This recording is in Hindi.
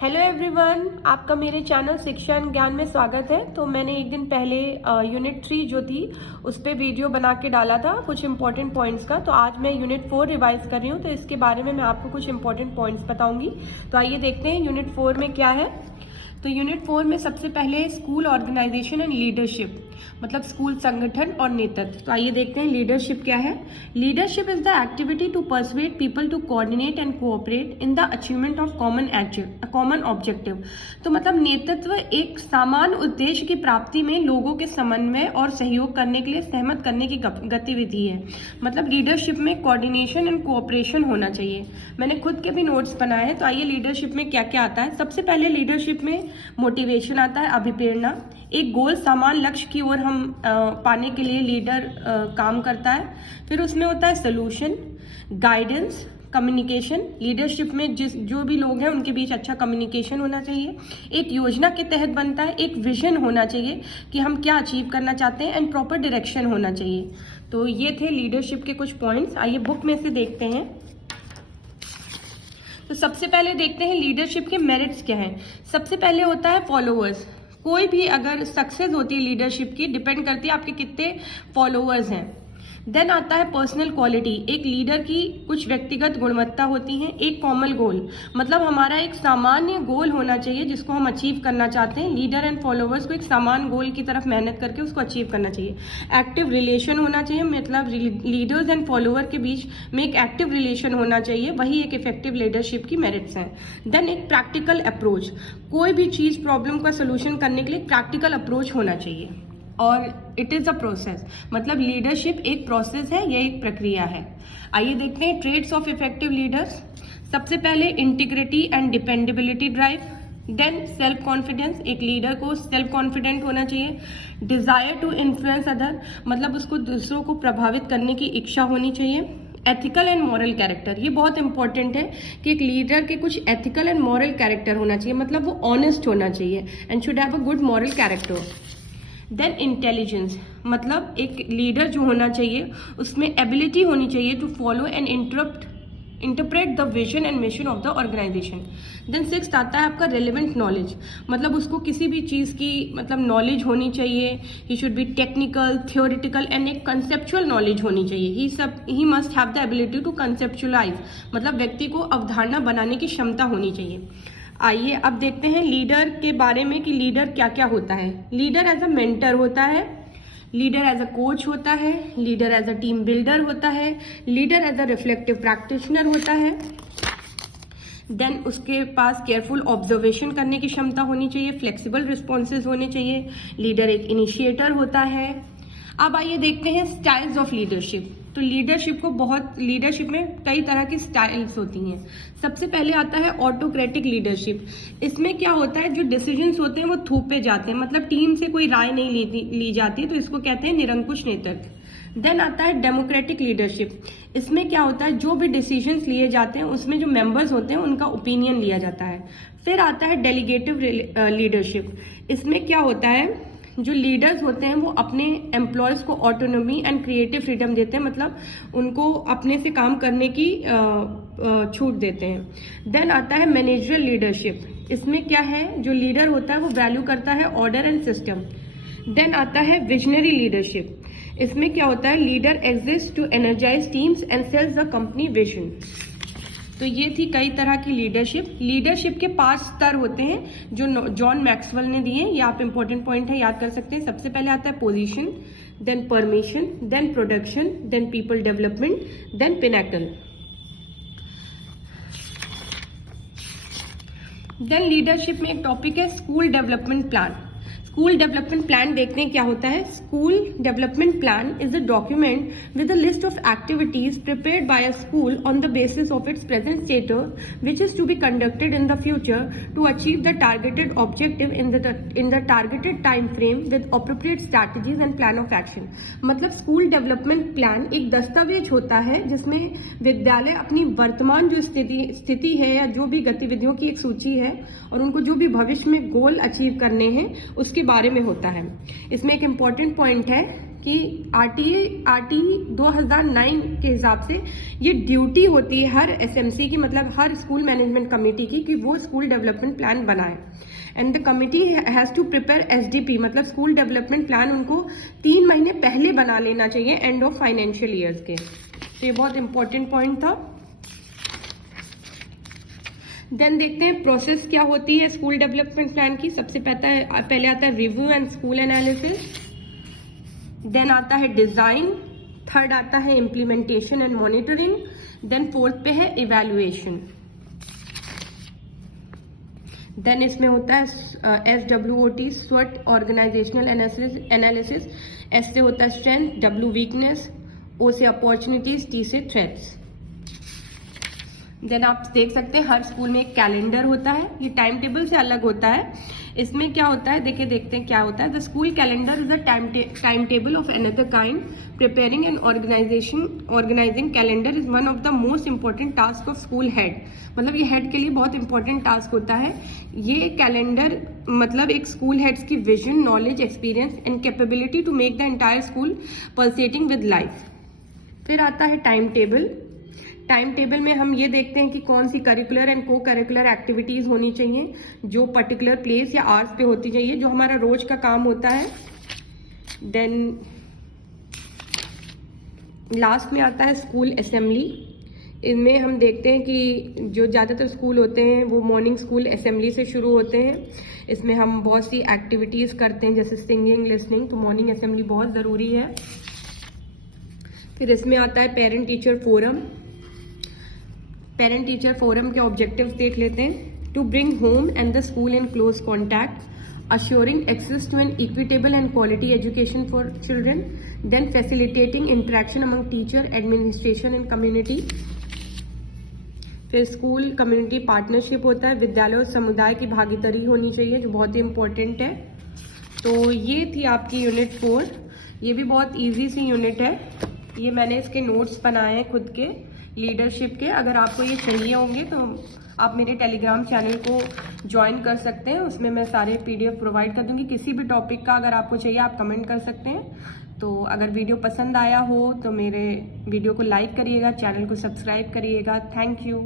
हेलो एवरीवन, आपका मेरे चैनल शिक्षा एंड ज्ञान में स्वागत है। तो मैंने एक दिन पहले यूनिट 3 जो थी उस पर वीडियो बना के डाला था कुछ इंपॉर्टेंट पॉइंट्स का। तो आज मैं यूनिट 4 रिवाइज कर रही हूँ, तो इसके बारे में मैं आपको कुछ इंपॉर्टेंट पॉइंट्स बताऊंगी। तो आइए देखते हैं यूनिट 4 में क्या है। तो यूनिट 4 में सबसे पहले स्कूल ऑर्गेनाइजेशन एंड लीडरशिप, मतलब स्कूल संगठन और नेतृत्व। तो आइए देखते हैं लीडरशिप क्या है। Leadership is the activity to persuade people to coordinate and cooperate in the achievement of common objective. तो मतलब नेतृत्व एक समान उद्देश्य की प्राप्ति में लोगों के समन्वय और सहयोग करने के लिए सहमत करने की गतिविधि है। मतलब लीडरशिप में कोऑर्डिनेशन एंड कोऑपरेशन होना चाहिए। मैंने खुद के भी नोट्स बनाए हैं। तो आइए लीडरशिप में क्या क्या आता है। सबसे पहले लीडरशिप में मोटिवेशन आता है, अभिप्रेरणा। एक गोल समान लक्ष्य की ओर हम पाने के लिए लीडर काम करता है। फिर उसमें होता है सोल्यूशन, गाइडेंस, कम्युनिकेशन। लीडरशिप में जो भी लोग हैं उनके बीच अच्छा कम्युनिकेशन होना चाहिए। एक योजना के तहत बनता है, एक विजन होना चाहिए कि हम क्या अचीव करना चाहते हैं, एंड प्रॉपर डायरेक्शन होना चाहिए। तो ये थे लीडरशिप के कुछ पॉइंट्स। आइए बुक में से देखते हैं। तो सबसे पहले देखते हैं लीडरशिप के मेरिट्स क्या हैं। सबसे पहले होता है फॉलोअर्स। कोई भी अगर सक्सेस होती है लीडरशिप की, डिपेंड करती है आपके कितने फॉलोअर्स हैं। देन आता है पर्सनल क्वालिटी। एक लीडर की कुछ व्यक्तिगत गुणवत्ता होती हैं। एक कॉमन गोल, मतलब हमारा एक सामान्य गोल होना चाहिए जिसको हम अचीव करना चाहते हैं। लीडर एंड फॉलोअर्स को एक समान गोल की तरफ मेहनत करके उसको अचीव करना चाहिए। एक्टिव रिलेशन होना चाहिए, मतलब लीडर्स एंड फॉलोअर के बीच में एक एक्टिव रिलेशन होना चाहिए। वही एक इफेक्टिव लीडरशिप की मेरिट्स हैं। देन एक प्रैक्टिकल अप्रोच। कोई भी चीज प्रॉब्लम का सोल्यूशन करने के लिए प्रैक्टिकल अप्रोच होना चाहिए। और इट इज अ प्रोसेस, मतलब लीडरशिप एक प्रोसेस है, यह एक प्रक्रिया है। आइए देखते हैं ट्रेड्स ऑफ इफेक्टिव लीडर्स। सबसे पहले integrity and dependability drive. Then self confidence. एक लीडर को सेल्फ कॉन्फिडेंट होना चाहिए। डिजायर टू इन्फ्लुएंस अदर, मतलब उसको दूसरों को प्रभावित करने की इच्छा होनी चाहिए। एथिकल एंड मॉरल कैरेक्टर, ये बहुत इंपॉर्टेंट है कि एक लीडर के कुछ एथिकल एंड मॉरल कैरेक्टर होना चाहिए, मतलब वो ऑनेस्ट होना चाहिए and should have a good moral character. Then intelligence, मतलब एक लीडर जो होना चाहिए उसमें एबिलिटी होनी चाहिए to follow and interpret the vision and mission of the organisation. Then sixth आता है आपका रेलिवेंट नॉलेज, मतलब उसको किसी भी चीज़ की मतलब नॉलेज होनी चाहिए। He should be technical, theoretical and एक कंसेप्चुअल नॉलेज होनी चाहिए। He must have the ability to conceptualise, मतलब व्यक्ति को अवधारणा बनाने की क्षमता होनी चाहिए। आइए अब देखते हैं लीडर के बारे में कि लीडर क्या क्या होता है। लीडर एज अ मेंटर होता है, लीडर एज अ कोच होता है, leader as a team builder होता है, leader as a reflective practitioner होता है। देन उसके पास केयरफुल ऑब्जर्वेशन करने की क्षमता होनी चाहिए, फ्लेक्सिबल रिस्पॉन्सेज होने चाहिए। लीडर एक इनिशिएटर होता है। अब आइए देखते हैं स्टाइल्स ऑफ लीडरशिप। तो लीडरशिप में कई तरह की स्टाइल्स होती हैं। सबसे पहले आता है ऑटोक्रेटिक लीडरशिप। इसमें क्या होता है, जो डिसीजंस होते हैं वो थोपे जाते हैं, मतलब टीम से कोई राय नहीं ली जाती, तो इसको कहते हैं निरंकुश नेतृत्व। देन आता है डेमोक्रेटिक लीडरशिप। इसमें क्या होता है, जो भी डिसीजंस लिए जाते हैं उसमें जो मेंबर्स होते हैं उनका ओपिनियन लिया जाता है। फिर आता है डेलीगेटिव लीडरशिप। इसमें क्या होता है, जो लीडर्स होते हैं वो अपने एम्प्लॉयज़ को ऑटोनॉमी एंड क्रिएटिव फ्रीडम देते हैं, मतलब उनको अपने से काम करने की छूट देते हैं। देन आता है मैनेजरल लीडरशिप। इसमें क्या है, जो लीडर होता है वो वैल्यू करता है ऑर्डर एंड सिस्टम। देन आता है विजनरी लीडरशिप। इसमें क्या होता है, leader exist to energise teams and sells the company vision. तो ये थी कई तरह की लीडरशिप। लीडरशिप के 5 स्तर होते हैं जो जॉन मैक्सवेल ने दिए। ये आप इंपॉर्टेंट पॉइंट है, याद कर सकते हैं। सबसे पहले आता है position, then permission, then production, then people development, then pinnacle. Then leadership में एक टॉपिक है school development plan. School development plan देखते हैं क्या होता है। School development plan is a document with a list of activities prepared by a school on the basis of its present status which is to be conducted in the future to achieve the targeted objective in the targeted time frame with appropriate strategies and plan of action. मतलब स्कूल डेवलपमेंट प्लान एक दस्तावेज होता है जिसमें विद्यालय अपनी वर्तमान जो स्थिति है या जो भी गतिविधियों की एक सूची है और उनको जो भी भविष्य में गोल अचीव करने हैं उसके बारे में होता है। इसमें एक इम्पॉर्टेंट पॉइंट है कि आरटी 2009 के हिसाब से ये ड्यूटी होती है हर एसएमसी की, मतलब हर स्कूल मैनेजमेंट कमेटी की, कि वो स्कूल डेवलपमेंट प्लान बनाए। And the committee has to prepare SDP, मतलब स्कूल डेवलपमेंट प्लान उनको 3 महीने पहले बना लेना चाहिए एंड ऑफ फाइनेंशियल ईयर्स के। तो ये बहुत इंपॉर्टेंट पॉइंट था। देन देखते हैं प्रोसेस क्या होती है स्कूल डेवलपमेंट प्लान की। सबसे पहले आता है review and school analysis, then आता है डिजाइन, थर्ड आता है implementation and monitoring, then fourth पे है इवैल्यूएशन। देन इसमें होता है SWOT, SWOT organisational analysis, S से होता है स्ट्रेंथ, W वीकनेस, O से अपॉर्चुनिटीज, T से थ्रेट्स। देन आप देख सकते हैं हर स्कूल में एक कैलेंडर होता है, ये टाइम टेबल से अलग होता है। इसमें क्या होता है देखते हैं क्या होता है। The school calendar is a time table of another kind, preparing and organising calendar is one of the most important task of school head. मतलब ये हेड के लिए बहुत इंपॉर्टेंट टास्क होता है। ये कैलेंडर मतलब एक स्कूल हेड्स की vision, knowledge, experience and capability to make the entire school pulsating with life. फिर आता है टाइम टेबल। टाइम टेबल में हम ये देखते हैं कि कौन सी करिकुलर एंड को करिकुलर एक्टिविटीज होनी चाहिए जो पर्टिकुलर प्लेस या आवर्स पे होती चाहिए, जो हमारा रोज का काम होता है। देन लास्ट में आता है स्कूल असेंबली। इनमें हम देखते हैं कि जो ज़्यादातर स्कूल होते हैं वो मॉर्निंग स्कूल असेंबली से शुरू होते हैं। इसमें हम बहुत सी एक्टिविटीज़ करते हैं जैसे सिंगिंग, लिसनिंग, तो मॉर्निंग असेंबली बहुत ज़रूरी है। फिर इसमें आता है parent teacher forum. Parent teacher forum के ऑब्जेक्टिव्स देख लेते हैं। To bring home and the school in close contact, assuring access to an equitable and quality education for children, then facilitating interaction among teacher, administration and community। फिर स्कूल कम्युनिटी पार्टनरशिप होता है, विद्यालय और समुदाय की भागीदारी होनी चाहिए जो बहुत ही इम्पोर्टेंट है। तो ये थी आपकी यूनिट 4। ये भी बहुत इजी सी यूनिट है। ये मैंने इसके नोट्स बनाए हैं खुद के लीडरशिप के। अगर आपको ये चाहिए होंगे तो आप मेरे टेलीग्राम चैनल को ज्वाइन कर सकते हैं, उसमें मैं सारे PDF प्रोवाइड कर दूंगी। किसी भी टॉपिक का अगर आपको चाहिए आप कमेंट कर सकते हैं। तो अगर वीडियो पसंद आया हो तो मेरे वीडियो को लाइक करिएगा, चैनल को सब्सक्राइब करिएगा। Thank you.